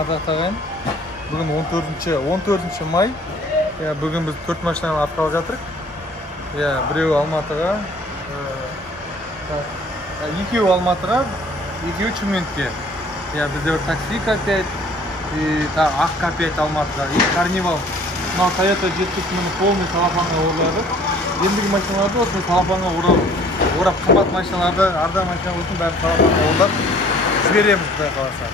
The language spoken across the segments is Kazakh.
ардактуу агайын. Бүгүн 14 май. Бүгүн биз 4 машинаны аткалып жатырык. Бирөө Алматыга, экөө Алматыга, экөө Чүментке. Бизде бир такси К5, ак К5 Алматыга, и Карнивал. Мына Toyota жеткизмени полный салапанга уурладык. Ендиги машиналарды ошо салапанга урап кымбат машиналарды, арзан машина болсун, баарын салапанга уурдап жиберемиз, Кудай кааласа.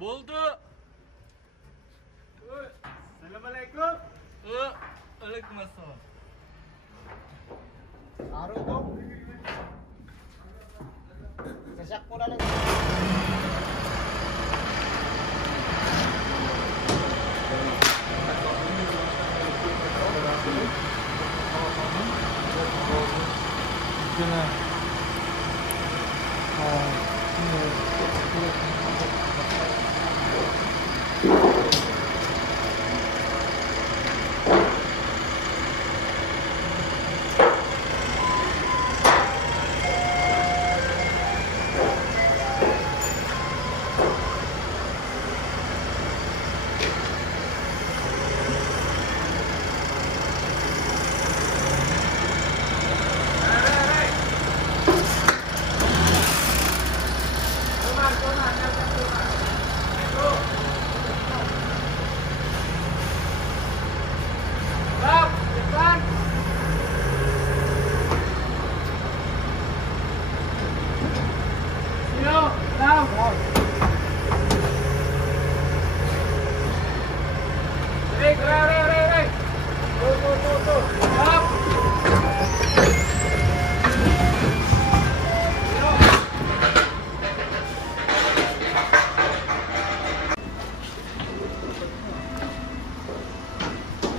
Boldu. Assalamualaikum. Waalaikumsalam. Aru dong. Kesak pula lagi.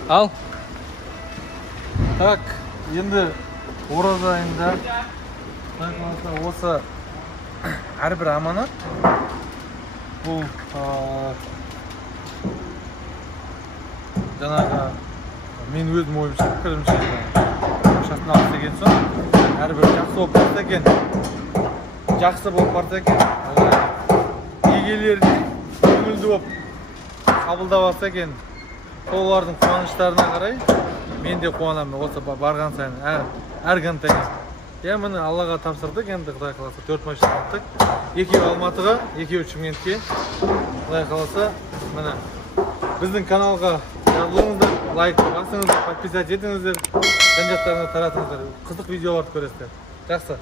Al. Так, енді ораза айында осы әрбір аманат бұл жаңағы мен өзім ойымша пікірімше ақшасын алып деген соң әрбір жақсы болып барса екен, жақсы болып барса екен, егелеріне көңілді болып қабылдап алса екен, олардың қуаныштарына қарай мен де қуанамын осы барған сайын әр контейнер. Міне Аллаға тапсырдық, енді Құдай қаласа 4 машина алттық. Екеуі Алматыға, екеуі Шымкентке. Құдай қаласа, міне біздің каналға жазылыңыздар, лайк басыңыздар, подписать етіңіздер, жан-жақтарына таратыңыздар. Қызық видеоларды көресіздер. Жақсы.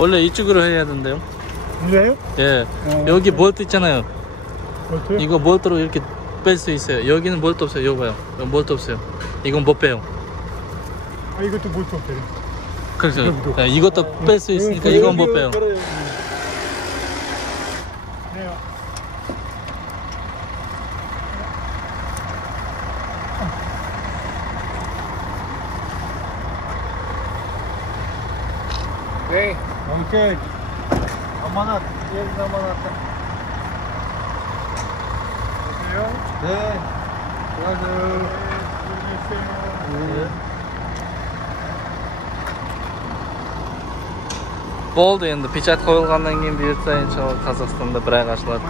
원래 이쪽으로 해야 된대요. 그래요? 예. 여기 볼트 있잖아요. 어때요? 이거 볼트로 이렇게 뺄 수 있어요. 여기는 볼트 없어요. 이거 봐요. 여기 볼트 없어요. 이건 못 빼요. 아, 이것도 볼트 없대요. 그렇죠. 예, 이것도 뺄 수 있으니까 이건 못 빼요. 그래요. 네. 오케이. 아마나 여기 아마나다. 네. 수고하세요. Bo'ldi endi pechat qo'yilgandan keyin buyursa inshaalloh Qozog'istonda bir oy qashlab